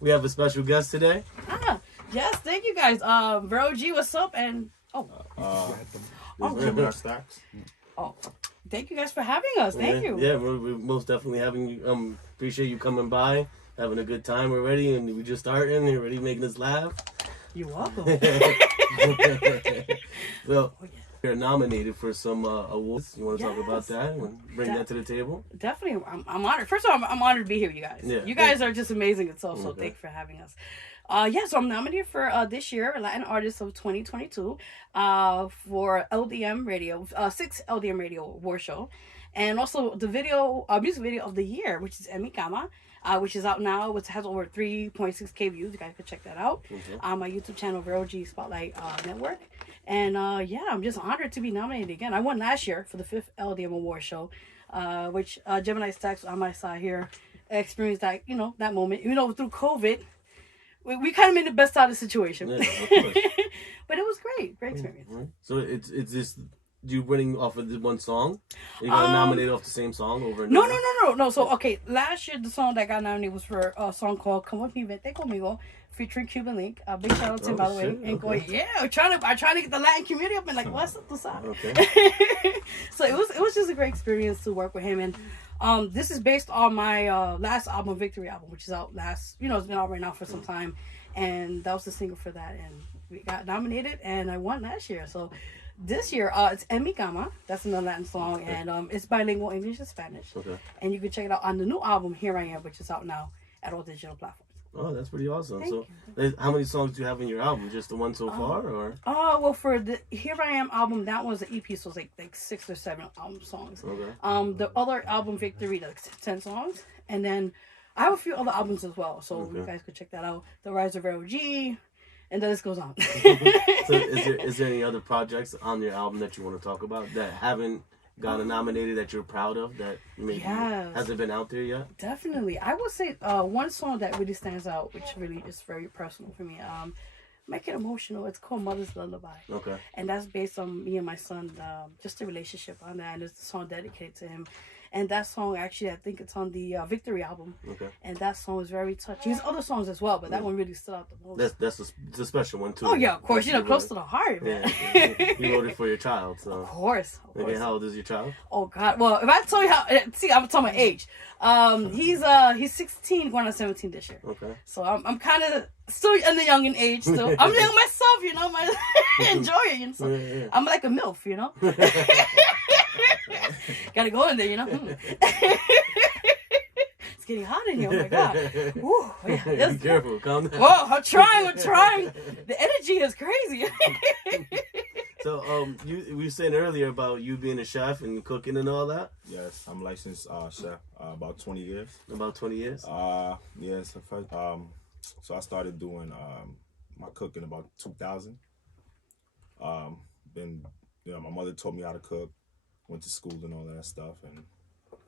We have a special guest today. Yes, thank you guys. Vero G, what's up? And Gemini Stax. Oh, thank you guys for having us. Thank you. Yeah, we're most definitely having you. Appreciate you coming by, having a good time already, and we just starting. You're already making us laugh. You're welcome. Well, you're nominated for some awards. You want to talk about that and bring that to the table? Definitely. I'm honored. First of all, I'm honored to be here, you guys. Yeah. You guys are just amazing itself, so thank you for having us. So I'm nominated for this year Latin Artist of 2022 for LDM Radio, 6 LDM Radio Award Show, and also the music video of the year, which is Emi Kama, which is out now, which has over 3.6K views. You guys can check that out on my YouTube channel, Vero G Spotlight Network. And I'm just honored to be nominated again. I won last year for the 5th LDM Award Show, which Gemini Stax on my side here experienced that, that moment. Through COVID, we kind of made the best out of the situation. Yeah, of course. But it was great experience. Mm-hmm. So it's just you winning off of the one song? You got nominated off the same song over and over? No. So, okay, last year the song that got nominated was for a song called Come With Me, Vete Conmigo, featuring Cuban Link. Big shout out to him, by the way. And going, I'm trying to get the Latin community up and like, what's up the side? Okay. So it was just a great experience to work with him. And this is based on my last album, Victory album, which is out it's been out right now for some time. And that was the single for that. And we got nominated and I won last year. So this year, it's Emi Kama. That's another Latin song. Okay. And it's bilingual, English and Spanish. Okay. And you can check it out on the new album, Here I Am, which is out now at all digital platforms. Oh, that's pretty awesome. How many songs do you have in your album? Just the one so far, or? Well, for the Here I Am album, that was an EP, so it's like 6 or 7 songs. Okay. The other album, Victory, like 10 songs, and then I have a few other albums as well, so you guys could check that out. The Rise of Vero G, and then this goes on. So, is there any other projects on your album that you want to talk about that haven't gotten nominated that you're proud of that maybe hasn't been out there yet? Definitely. I would say one song that really stands out, which really is very personal for me, make it emotional. It's called Mother's Lullaby. Okay. And that's based on me and my son, just a relationship on that, and it's a song dedicated to him. And that song, actually, I think it's on the Victory album. Okay. And that song is very touching. There's other songs as well, but that one really stood out the most. That's a special one, too. Oh, yeah, of course. Close to the heart, man. Yeah. You wrote it for your child, so. Of course. Okay, how old is your child? Oh, God. Well, if I tell you I'm telling my age. He's 16, going on 17 this year. Okay. So I'm kind of still in the young age still. I'm young myself know, enjoy it. You know? So I'm like a MILF, you know. Gotta go in there, you know. It's getting hot in here. Oh my god. Ooh, yeah, be careful. Calm down. Whoa, I'm trying. The energy is crazy. So, we were saying earlier about you being a chef and cooking and all that. Yes, I'm a licensed chef. About 20 years. About 20 years. Yes. So I started doing my cooking about 2000. My mother taught me how to cook. Went to school and all that stuff. And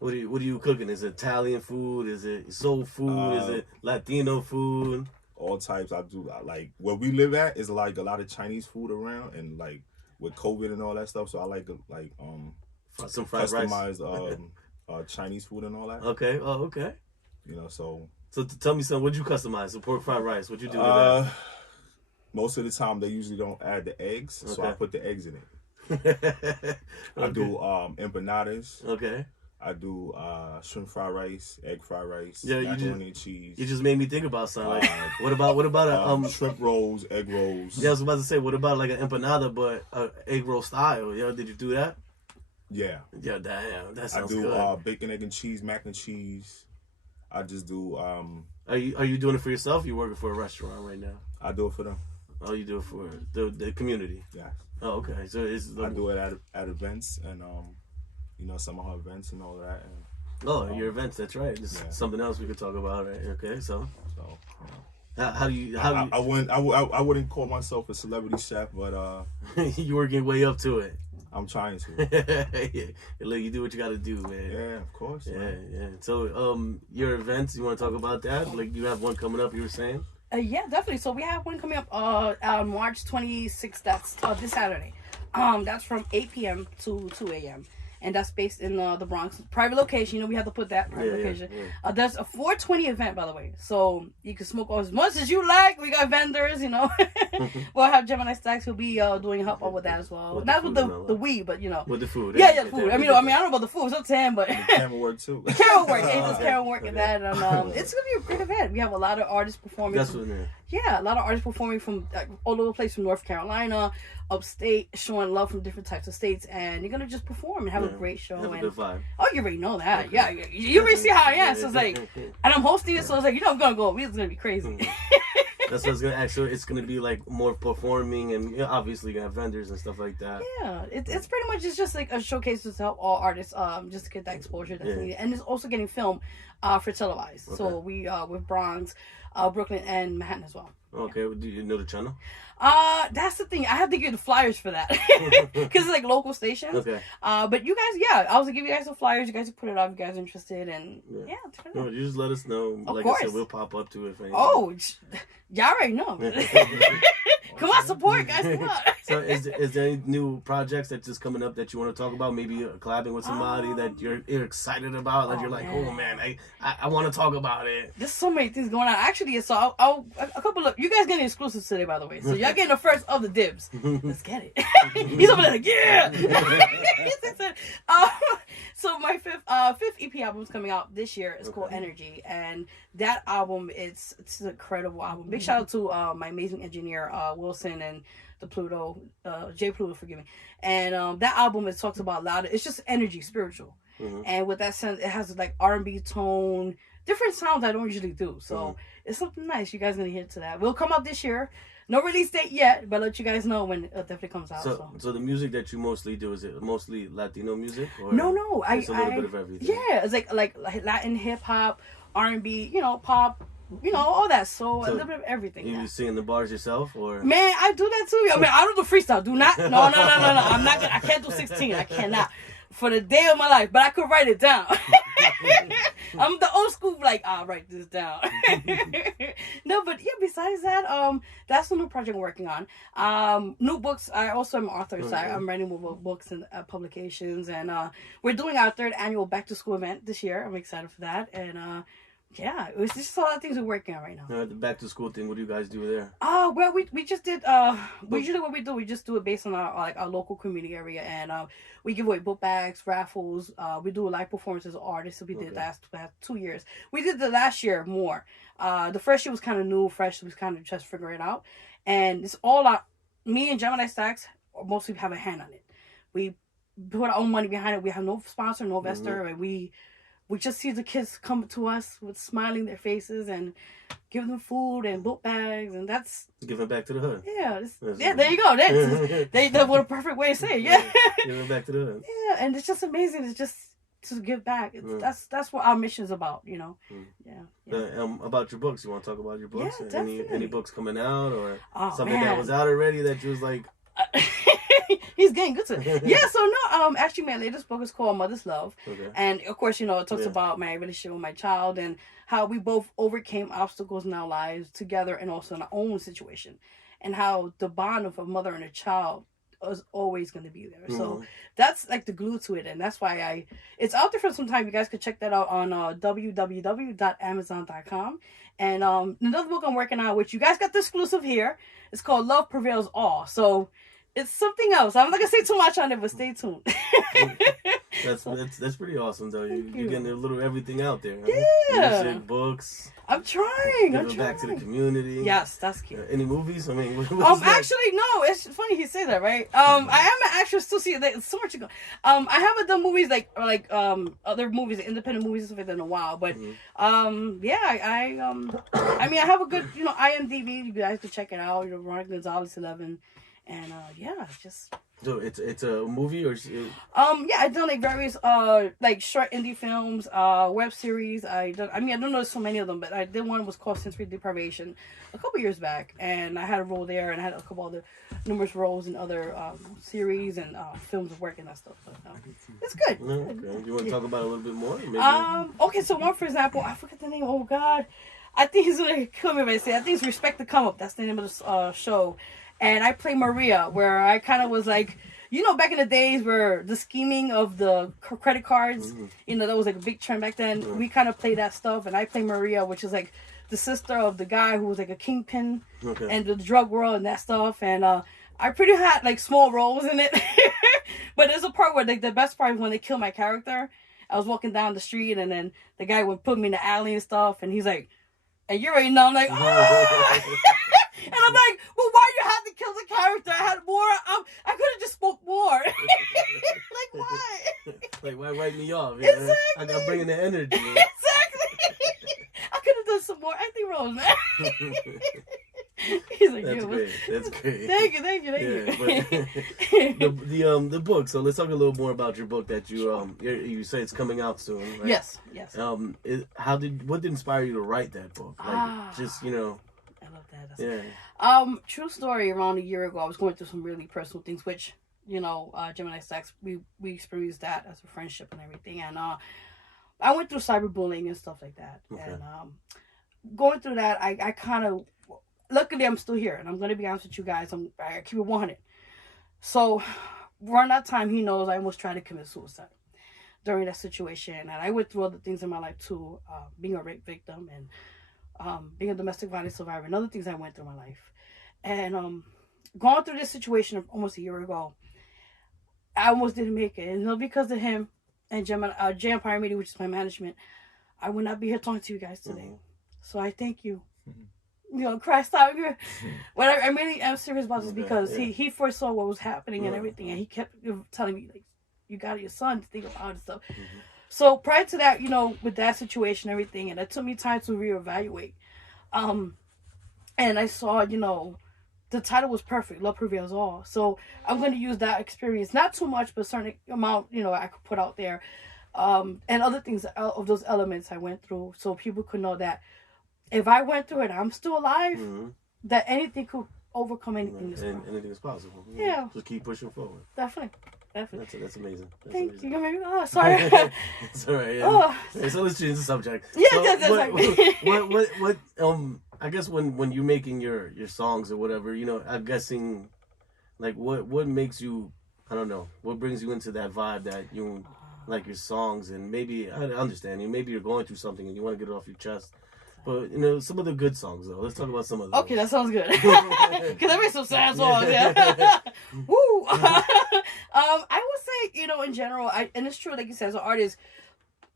what are you cooking? Is it Italian food? Is it soul food? Is it Latino food? All types. I do like where we live at is like a lot of Chinese food around, and like with COVID and all that stuff. So I like some fried customized Chinese food and all that. Okay. Oh, okay. You know, so tell me something. What'd you customize? The pork fried rice. What'd you do with that? Most of the time they usually don't add the eggs, so I put the eggs in it. Okay. I do empanadas. Okay. I do shrimp fried rice, egg fried rice, macaroni and cheese. You just made me think about something. Like, what about shrimp rolls, egg rolls? Yeah, I was about to say, what about like an empanada but egg roll style? Did you do that? Yeah. Yeah, damn, that sounds good. I do bacon, egg, and cheese, mac and cheese. I just do. Are you doing it for yourself? You working for a restaurant right now? I do it for them. Oh, you do it for the community? Yeah. Oh, okay. So I do it at events and some of our events and all that. And, your events. That's right. This is something else we could talk about, right? Okay, so. How do you? I wouldn't call myself a celebrity chef, but you working way up to it. I'm trying to. Look, you do what you got to do, man. Yeah, of course. Yeah. So, your events, you want to talk about that? Like, you have one coming up, you were saying? Yeah, definitely. So we have one coming up on March 26th. That's this Saturday. That's from 8 p.m. to 2 a.m. And that's based in the Bronx. Private location. We have to put that private location. Yeah. There's a 420 event, by the way. So you can smoke as much as you like. We got vendors, We'll have Gemini Stax who'll be doing help out with that as well. Not with the weed, but with the food. Yeah, the food. I don't know about the food. So Sam, but the camera work too. Camera work. Yeah, just camera work and that. And it's gonna be a great event. We have a lot of artists performing. That's what it is. Yeah, a lot of artists performing from all over the place, from North Carolina, upstate, showing love from different types of states, and you're gonna just perform and have a great show. Have a good vibe. Oh, you already know that. Okay. Yeah, you already see how I am. So it's like, and I'm hosting it, so it's like, I'm gonna go. It's gonna be crazy. That's what I was gonna ask. So it's gonna be like more performing, and obviously you're gonna have vendors and stuff like that. Yeah, it's pretty much just like a showcase to help all artists just to get that exposure that's needed, and it's also getting filmed for televised. Okay. So we with Bronx, Brooklyn, and Manhattan as well. Okay, do you know the channel? That's the thing. I have to give the flyers for that because it's like local stations. Okay. But you guys, I was gonna give you guys the flyers. You guys can put it up. If you guys are interested, and no, you just let us know. Of course. I said, we'll pop up to it. If anything. Oh, y'all already know. Come on, support, guys. Come on. So, is there any new projects that's just coming up that you want to talk about? Maybe collabing with somebody that you're excited about. That you're like, oh man, I want to talk about it. There's so many things going on. Actually, so I'll a couple of you guys getting exclusives today, by the way. So y'all getting the first of the dibs. Let's get it. He's over there like, yeah. So my fifth EP album is coming out this year. It's called Energy, and that album it's an incredible album. Big shout out to my amazing engineer Wilson and the Pluto, J Pluto, forgive me. And that album it talks about a lot of it's just energy, spiritual, and with that sense it has like R&B tone, different sounds I don't usually do. So it's something nice. You guys gonna hear to that. We'll come out this year. No release date yet, but I'll let you guys know when it definitely comes out. So the music that you mostly do, is it mostly Latino music? Or no, it's a little bit of everything. Yeah, it's like Latin hip hop, R&B, pop, all that. So a little bit of everything. You singing the bars yourself, or? Man, I do that too. I mean, I don't do freestyle. Do not. No. I'm not. I can't do 16. I cannot. For the day of my life, but I could write it down. I'm the old school, like, I'll write this down. No, but yeah, besides that, that's the new project I'm working on. New books. I also am an author, so I'm writing more books and publications, and we're doing our 3rd annual back to school event this year. I'm excited for that, and yeah, it's just a lot of things we're working on right now. The back to school thing, what do you guys do there? Well, we just did, usually what we do, we just do it based on our local community area, and we give away book bags, raffles, we do live performances of artists, so we did last 2 years. We did the last year more. The first year was kind of new, fresh, so we was kind of just figuring it out, and it's all out me and Gemini Stax mostly have a hand on it. We put our own money behind it. We have no sponsor, no investor, and we just see the kids come to us with smiling their faces and give them food and book bags, and that's giving back to the hood. Yeah, there you go. That's what a perfect way to say it. Yeah, giving back to the hood. Yeah, and it's just amazing. It's just to give back. That's what our mission is about. Yeah. About your books, you want to talk about your books? Yeah, definitely. Any books coming out or something man. that was out already that you was like. He's getting good to it. Yeah, so no, actually my latest book is called Mother's Love. Okay. And of course, it talks about my relationship with my child and how we both overcame obstacles in our lives together and also in our own situation. And how the bond of a mother and a child is always going to be there. So that's like the glue to it. And that's why it's out there for some time. You guys could check that out on www.amazon.com. And another book I'm working on, which you guys got the exclusive here, it's called Love Prevails All. So it's something else. I'm not gonna say too much on it, but stay tuned. That's pretty awesome, though. You're getting a little everything out there. Huh? Yeah. Music, books. I'm trying. Giving back to the community. Yes, that's cute. Any movies? I mean, actually, no. It's funny you say that, right? I am an actress too. See, there's so much to go. I haven't done movies like other movies, independent movies and stuff like that in a while. But I mean, I have a good IMDb. You guys can check it out. Ron Gonzalez 11. And just. So it's a movie or? I've done like various like short indie films, web series. I don't know so many of them, but I did one was called Sensory Deprivation a couple years back, and I had a role there, and I had a couple other numerous roles in other series and films of work and that stuff. But it's good. Okay. You want to talk about it a little bit more? Maybe? Okay. So one, for example, I forget the name. Oh God, I think he's gonna kill me if I say. I think it's Respect the Come Up. That's the name of the show. And I play Maria, where I kind of was like, back in the days where the scheming of the credit cards, that was like a big trend back then. We kind of play that stuff, and I play Maria, which is like the sister of the guy who was like a kingpin and the drug world and that stuff. And I pretty had like small roles in it, but there's a part where like the best part is when they kill my character. I was walking down the street, and then the guy would put me in the alley and stuff, and he's like, "And you already know," I'm like, "Oh!" And I'm like, well, why you had to kill the character? I had more. I could have just spoke more. Like, why? Like, why write me off? Exactly. I got bringing the energy. Exactly. I could have done some more acting roles, man. He's like, that's great. That's great. Thank you. But the book. So let's talk a little more about your book that you say it's coming out soon, right? Yes. What inspired you to write that book? Like, just I love that. True story. Around a year ago, I was going through some really personal things, which Gemini Stax, we experienced that as a friendship and everything, and I went through cyberbullying and stuff like that, and going through that, I kind of, luckily I'm still here, and I'm gonna be honest with you guys, I keep it 100. So around that time, he knows I almost tried to commit suicide during that situation, and I went through other things in my life too, being a rape victim and being a domestic violence survivor and other things I went through in my life. And going through this situation almost a year ago, I almost didn't make it. And because of him and Empire Media, which is my management, I would not be here talking to you guys today. So I thank you. Christ out here. But I really am serious about this because he foresaw what was happening and everything. And he kept telling me, like, you got your son to think about and stuff. So prior to that, with that situation and everything, and it took me time to reevaluate. And I saw, the title was perfect, Love Prevails All. So I'm going to use that experience, not too much, but a certain amount, I could put out there. And other things of those elements I went through, so people could know that if I went through it, I'm still alive, that anything could overcome anything. And anything is possible. Yeah. Just keep pushing forward. Definitely. That's amazing. Thank you. Oh, sorry. It's all right. So let's change the subject. Yeah, so that's what I guess when you're making your songs or whatever, I'm guessing, like, what makes you, I don't know, what brings you into that vibe that you like your songs, and maybe I understand maybe you're going through something and you want to get it off your chest. But, some of the good songs, though. Let's talk about some of those. Okay, that sounds good. Because I made some sad songs, yeah. Woo! I would say, in general, and it's true, like you said, as an artist,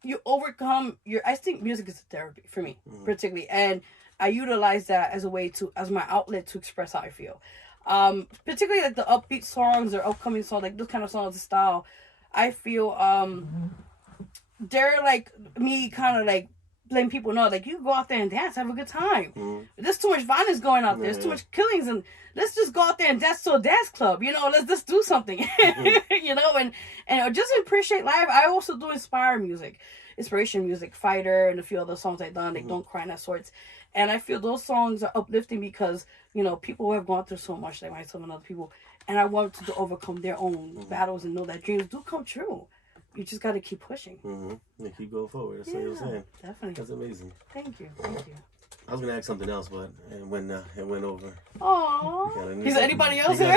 you overcome I think music is a therapy for me, particularly. And I utilize that as a way as my outlet to express how I feel. Particularly like the upbeat songs or upcoming songs, like this kind of songs style, I feel they're like me kind of like letting people know, like, you go out there and dance, have a good time. There's too much violence going out there. There's too much killings, and let's just go out there and dance to a dance club. You know, let's just do something. You know, and just appreciate life. I also do inspiration music, Fighter, and a few other songs I've done, like Don't Cry and that sorts. And I feel those songs are uplifting because, you know, people have gone through so much, like myself and other people, and I want them to overcome their own battles and know that dreams do come true. You just got to keep pushing. Yeah, keep going forward. That's what you're saying. Definitely. That's amazing. Thank you. I was gonna ask something else, but it went over. Aww. Is there anybody else here?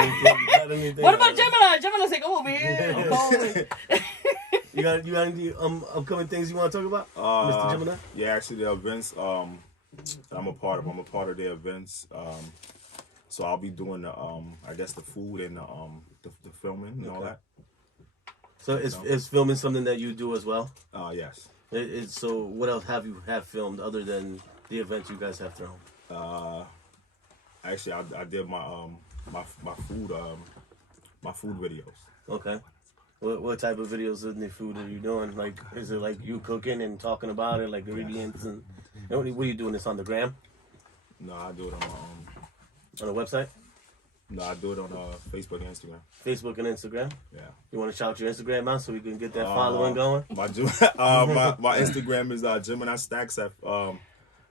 What about Gemini? Gemini's like, over here. You got any upcoming things you want to talk about, Mr. Gemini? Yeah, actually, the events I'm a part of the events. So I'll be doing the I guess the food and the filming and all that. So is filming something that you do as well? Yes. So what else have you filmed other than the events you guys have thrown? Actually, I did my food videos. Okay. What type of videos in the food are you doing? Like, is it like you cooking and talking about it, like ingredients and what are you doing? This on the gram? No, I do it on the website. No, I do it on Facebook and Instagram. Facebook and Instagram. Yeah. You want to shout your Instagram out so we can get that following going? My Instagram is Gemini Stax.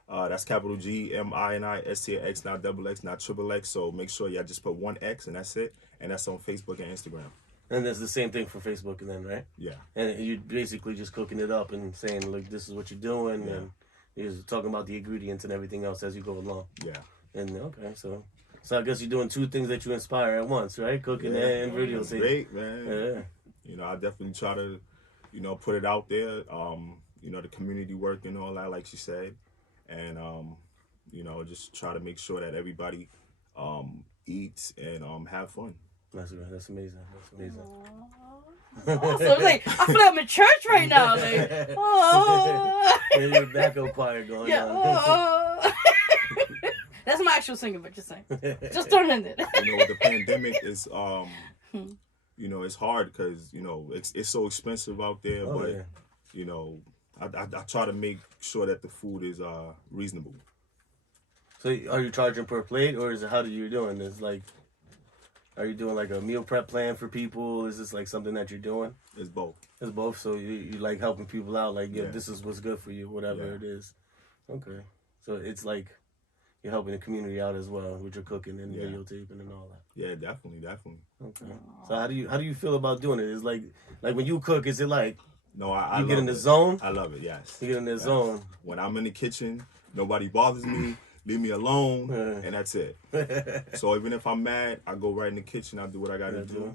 That's capital GMINISTAX, not double X, not triple X. So make sure y'all just put one X and that's it. And that's on Facebook and Instagram. And that's the same thing for Facebook and then, right? Yeah. And you're basically just cooking it up and saying, look, this is what you're doing. Yeah. And you're just talking about the ingredients and everything else as you go along. Yeah. And okay, so I guess you're doing two things that you inspire at once, right? Cooking and video. Great, man. Yeah. You know, I definitely try to, you know, put it out there. You know, the community work and all that, like she said. And, you know, just try to make sure that everybody eats and have fun. That's amazing. That's amazing. Oh, so like, I feel like I'm in church right now. Like, oh. Yeah, you're a backup choir going on. Oh. That's my actual singing, but just saying. Just throwing it in there. You know, with the pandemic, is you know, it's hard because, you know, it's so expensive out there. You know, I try to make sure that the food is reasonable. So are you charging per plate, or how do you doing this? Like, are you doing like a meal prep plan for people? Is this like something that you're doing? It's both. It's both. So you like helping people out, like, this is what's good for you, whatever it is. Okay. So it's like you're helping the community out as well with your cooking and videotaping and all that. Yeah, definitely. Okay. So how do you feel about doing it? Is like when you cook, is it like I you get in the zone? I love it. Yes. You get in the zone. When I'm in the kitchen, nobody bothers me. Leave me alone, and that's it. So even if I'm mad, I go right in the kitchen. I do what I gotta do,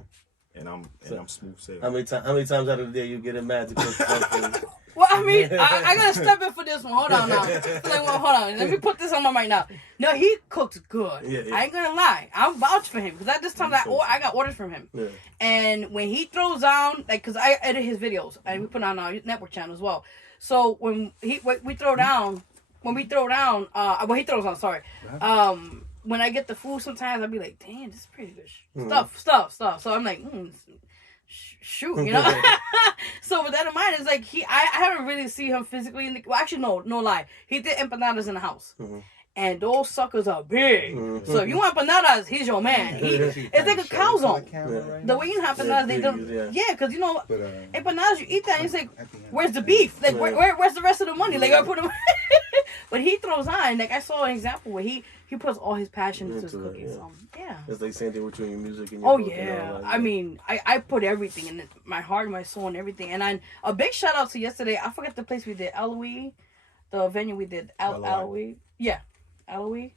and I'm smooth sailing. How many times out of the day you get mad to cook something? Well, I mean, I gotta step in for this one. Hold on now. Hold on. Let me put this on my right now. No, he cooks good. Yeah. I ain't gonna lie. I'm vouch for him because at this time I got orders from him. Yeah. And when he throws down, like, cause I edit his videos and we put on our network channel as well. So when we throw down. When he throws on, sorry. When I get the food, sometimes I'll be like, damn, this is pretty good stuff. So I'm like, shoot, you know? So with that in mind, it's like I haven't really seen him physically actually, no lie. He did empanadas in the house. And those suckers are big. So if you want empanadas, he's your man. It's like a calzone. The way you have empanadas, they don't. Yeah, because, you know, empanadas, you eat that and it's like, where's the beef? Like, where's the rest of the money? Like, I put them. But he throws on. Like, I saw an example where he puts all his passion into his cooking. Yeah. So, yeah. It's like same thing with you and your music and your book and all that. I mean, I put everything in it, my heart, my soul, and everything. And a big shout out to yesterday. I forgot the place we did, Eloise. The venue we did, Eloise. Yeah. Eloise.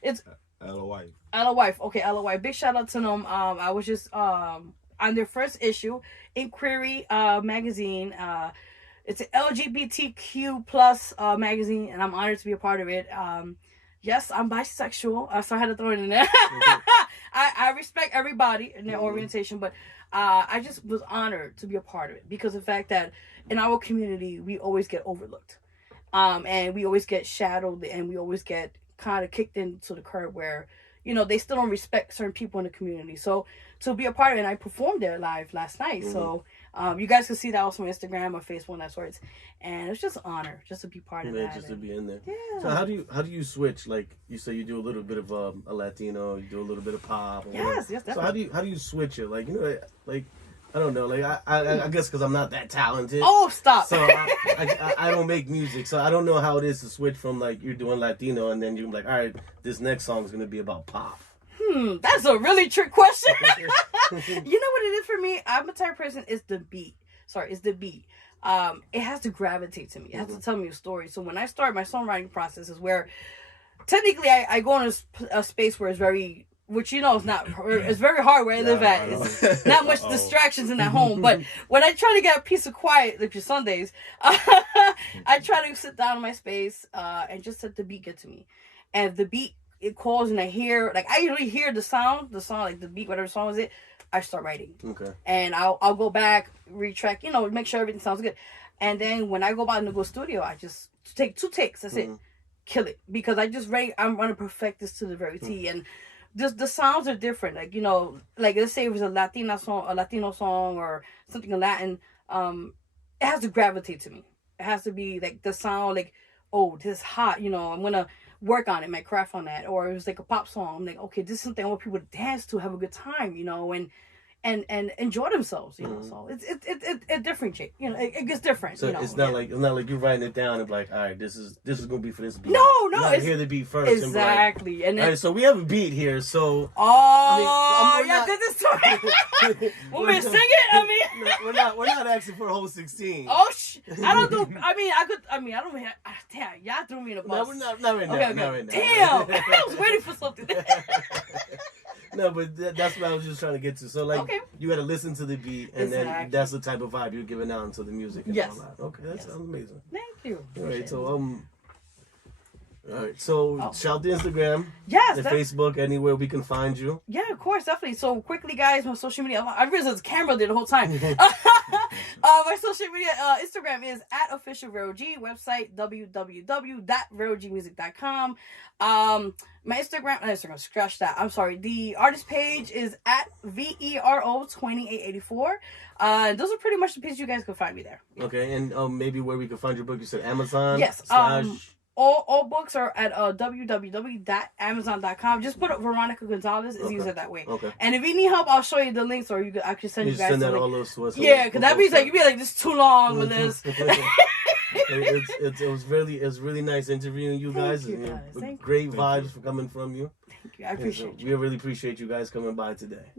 It's Eloise. Eloise. Okay, Eloise. Big shout out to them. I was just on their first issue, Inquiry magazine. It's an LGBTQ plus magazine, and I'm honored to be a part of it. Yes, I'm bisexual, so I had to throw it in there. I respect everybody in their orientation, but I just was honored to be a part of it because of the fact that in our community, we always get overlooked. And we always get shadowed, and we always get kind of kicked into the curb where, they still don't respect certain people in the community. So to be a part of it, and I performed there live last night. So you guys can see that also on Instagram or Facebook and that sorts. And it's just an honor just to be part of that. Just to be in there. Yeah. So how do you switch? Like you say, you do a little bit of a Latino, you do a little bit of pop. Yes, definitely. So how do you switch it? Like like. I don't know, like I guess because I'm not that talented. Oh, stop! So I don't make music, so I don't know how it is to switch from like you're doing Latino and then you're like, all right, this next song is gonna be about pop. That's a really trick question. You know what it is for me? I'm a type of person. It's the beat. It's the beat. It has to gravitate to me. It has to tell me a story. So when I start my songwriting process is where technically I go in a space where it's very. Which it's not. It's very hard where I live at. It's not much distractions in that home. But when I try to get a piece of quiet, like your Sundays, I try to sit down in my space and just let the beat get to me. And if the beat it calls and I hear, like I usually hear the song, like the beat, whatever song is it, I start writing. Okay. And I'll go back, retrack, make sure everything sounds good. And then when I go back in the go studio, I just take 2 takes. That's it. Kill it because I'm going to perfect this to the very T and. The sounds are different, like like let's say it was a Latino song, or something in Latin. It has to gravitate to me. It has to be like the sound, like this is hot. I'm gonna work on it, my craft on that. Or it was like a pop song. I'm like, okay, this is something I want people to dance to, have a good time, and enjoy themselves, So it's different, it gets different. So it's not like you're writing it down and like, all right, this is gonna be for this beat. No, you gotta hear the beat first. Exactly. And then, all right, so we have a beat here. So did this to me. Want me to sing it? We're not asking for a whole 16. Oh I don't do. I don't. Damn, y'all threw me in a bus. No, not right now. Okay. Not right now. Damn, I was waiting for something. No, but that's what I was just trying to get to. So, like, you got to listen to the beat, and then that's the type of vibe you're giving out into the music. And all that. Okay, that sounds amazing. Thank you. All right, so shout the Instagram, yes, the Facebook, anywhere we can find you. Yeah, of course, definitely. So quickly, guys, my social media. I realized the camera did the whole time. My social media Instagram is @officialverog, website www.verogmusic.com. My Instagram, scratch that. I'm sorry. The artist page is @VERO2884. Those are pretty much the pages you guys can find me there. Okay, and maybe where we can find your book. You said Amazon. Yes. All books are at www.amazon.com. Just put up Veronica Gonzalez. It's easier that way. Okay. And if you need help, I'll show you the links, or I can send you guys send the that link. all those to us. Yeah, because that means like you'd be like, this is too long with this. It was really nice interviewing you guys. Thank you, guys. Great vibes for coming from you. Thank you. I appreciate you. We really appreciate you guys coming by today.